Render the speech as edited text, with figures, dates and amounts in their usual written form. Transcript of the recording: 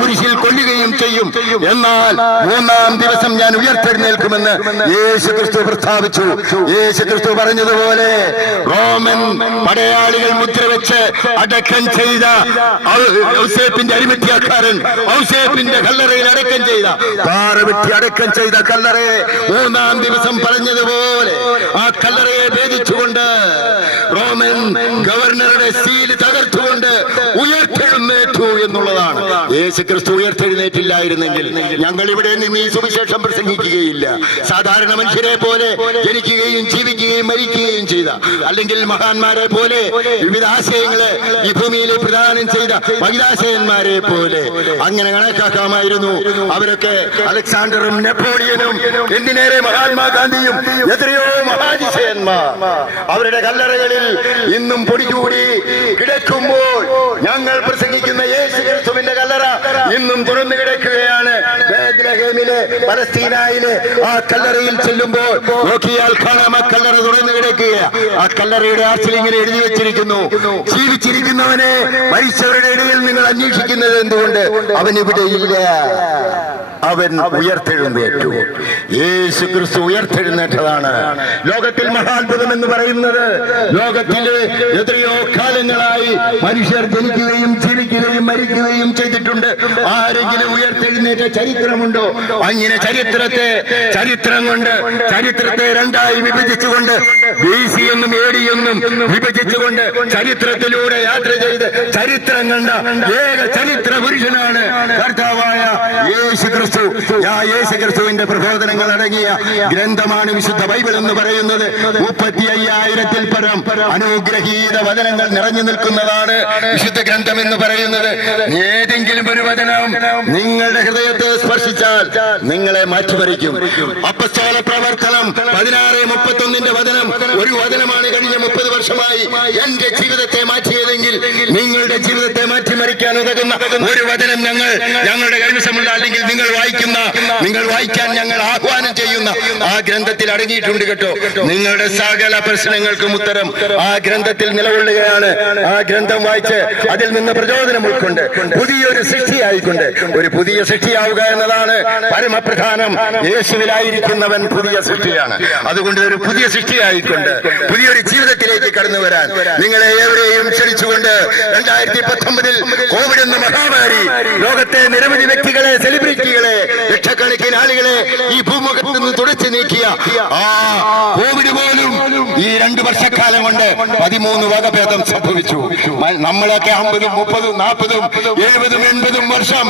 കുരിശിൽ കൊല്ലുകയും ചെയ്യും. എന്നാൽ മൂന്നാം ദിവസം ഞാൻ ഉയർത്തെഴുന്നേൽക്കുമെന്ന് യേശുക്രിസ്തു പ്രസ്താവിച്ചു. യേശുക്രിസ്തു പറഞ്ഞതുപോലെ റോമൻ പടയാളികൾ മുദ്രവെച്ച് അടക്കം ചെയ്ത ഔസേപ്പിന്റെ അരിമത്യാക്കാരൻ ഔസേപ്പിന്റെ കല്ലറയിൽ അടക്കം ചെയ്ത പാറ വെട്ടി അടക്കം ചെയ്ത കല്ലറയെ മൂന്നാം ദിവസം പറഞ്ഞതുപോലെ ആ കല്ലറയെ ഭേദിച്ചുകൊണ്ട് റോമൻ ഗവർണറുടെ സീല് തകർത്തുകൊണ്ട് ഉയർത്തെഴുന്നേറ്റു എന്നുള്ളതാണ്. യേശുക്രിസ്തു ഉയർത്തെഴുന്നേറ്റില്ലായിരുന്നെങ്കിൽ ഞങ്ങൾ ഇവിടെ നിന്ന് ഈ സുവിശേഷം പ്രസംഗിക്കുകയില്ല. സാധാരണ മനുഷ്യരെ പോലെ ജനിക്കുകയും ജീവിക്കുകയും മരിക്കുകയും ചെയ്ത, അല്ലെങ്കിൽ മഹാന്മാരെ പോലെ വിവിധ ആശയങ്ങളെ ഈ ഭൂമിയിൽ പ്രദാനം ചെയ്ത മഹിതാശയന്മാരെ പോലെ അങ്ങനെ കണക്കാക്കാമായിരുന്നു. അവരൊക്കെ അലക്സാണ്ടറും നെപ്പോളിയനും എന്തിനേറെ മഹാത്മാഗാന്ധിയും എത്രയോ മഹാതിശയന്മാർ അവരുടെ കല്ലറകളിൽ ഇന്നും പൊടികൂടി കിടക്കുമ്പോൾ ഞങ്ങൾ പ്രസംഗിക്കുന്ന യേശുക്രിസ്തുവിന്റെ കല്ലറ ഇന്നും തുറന്നു കിടക്കുകയാണ്. ബേത്ലഹേമിലെ പലസ്തീനയിലെ ആ കല്ലറയിൽ ചെല്ലുമ്പോൾ നോക്കിയാൽ കാണാം, ആ കല്ലറ തുറന്നു കിടക്കുക. ആ കല്ലറയുടെ ആർച്ചിൽ ഇങ്ങനെ എഴുതി വെച്ചിരിക്കുന്നു, ജീവിച്ചിരിക്കുന്നവനെ മരിച്ചവരുടെ ഇടയിൽ നിങ്ങൾ അന്വേഷിക്കുന്നത് എന്തുകൊണ്ട്? അവൻ ഇവിടെയില്ല, അവൻ ഉയർത്തെഴുന്നേറ്റു. യേശുക്രിസ്തു ഉയർത്തെഴുന്നേറ്റതാണ്. ലോകത്തിൽ മഹാത്ഭുതം എന്ന് പറയുന്നത് ലോകത്തിലെ എത്രയോ കാലങ്ങളായി മനുഷ്യർ ജനിക്കുകയും ജീവിക്കുകയും മരിക്കുകയും ചെയ്തിട്ടുണ്ട്. ആരെങ്കിലും ഉയർത്തെഴുന്നേറ്റ ചരിത്രമുണ്ടോ? അങ്ങനെ ചരിത്രത്തെ രണ്ടായി വിഭജിച്ചുകൊണ്ട് BC എന്നും AD എന്നും വിഭജിച്ചുകൊണ്ട് ചരിത്രത്തിലൂടെ യാത്ര ചെയ്ത് ചരിത്രം കണ്ട ഏക ചരിത്ര പുരുഷനാണ് കർത്താവായ യേശുക്രിസ്തു. യേശുക്രിസ്തുവിന്റെ പ്രബോധനങ്ങൾ അടങ്ങിയ ഗ്രന്ഥമാണ് വിശുദ്ധ ബൈബിൾ എന്ന് പറയുന്നത്. 35,000-ൽ പരം അനുഗ്രഹീത വചനങ്ങൾ നിറഞ്ഞു നിൽക്കുന്നതാണ് വിശുദ്ധ ഗ്രന്ഥം എന്ന് പറയുന്നത്. ഏതെങ്കിലും ഒരു വചനം നിങ്ങളുടെ ഹൃദയത്തെ സ്പർശിച്ചാൽ നിങ്ങളെ മാറ്റിമറിക്കും. അപ്പസ്തോല പ്രവർത്തനം 16:31 വചനം ഒരു വചനമാണ് കഴിഞ്ഞ 30 വർഷമായി എന്റെ ജീവിതത്തെ മാറ്റിയതെങ്കിൽ നിങ്ങളുടെ ജീവിതത്തെ മാറ്റിമറിക്കാൻ ഉതകുന്ന ഒരു വചനം ഞങ്ങളുടെ കൈവശമുള്ള, അല്ലെങ്കിൽ നിങ്ങൾ വായിക്കാൻ ഞങ്ങൾ ആഹ്വാനം ചെയ്യുന്ന ആ ഗ്രന്ഥത്തിൽ അടങ്ങിയിട്ടുണ്ട് കേട്ടോ. നിങ്ങളുടെ സകല പ്രശ്നങ്ങൾക്കും ഉത്തരം ആ ഗ്രന്ഥത്തിൽ നിലകൊള്ളുകയാണ്. ആ ഗ്രന്ഥം വായിച്ച് അതിൽ നിന്ന് പ്രചോദനം ഉൾക്കൊണ്ട് പുതിയൊരു സൃഷ്ടിയായിക്കൊണ്ട് ഒരു പുതിയ സൃഷ്ടിയാവുക എന്നതാണ് പരമപ്രധാനം. യേശുവിലായിരിക്കുന്നവൻ പുതിയ സൃഷ്ടിയാണ്. അതുകൊണ്ട് ഒരു പുതിയ സൃഷ്ടിയായിക്കൊണ്ട് പുതിയൊരു ജീവിതത്തിലേക്ക് കടന്നു വരാൻ നിങ്ങളെ ഏവരെയും ക്ഷണിച്ചുകൊണ്ട് 2019 കോവിഡ് എന്ന മഹാമാരി ലോകത്തെ നിരവധി വ്യക്തികളെ, സെലിബ്രിറ്റികളെ, ലക്ഷക്കണക്കിന് ആളുകളെ ഈ ഭൂമുഖത്ത് നിന്ന് തുടച്ചു നീക്കിയ ആ കോവിഡ് പോലും ഈ 2 വർഷക്കാലം കൊണ്ട് 13 വകഭേദം സംഭവിച്ചു. നമ്മളൊക്കെ 50, 30, 40, 70, 80 വർഷം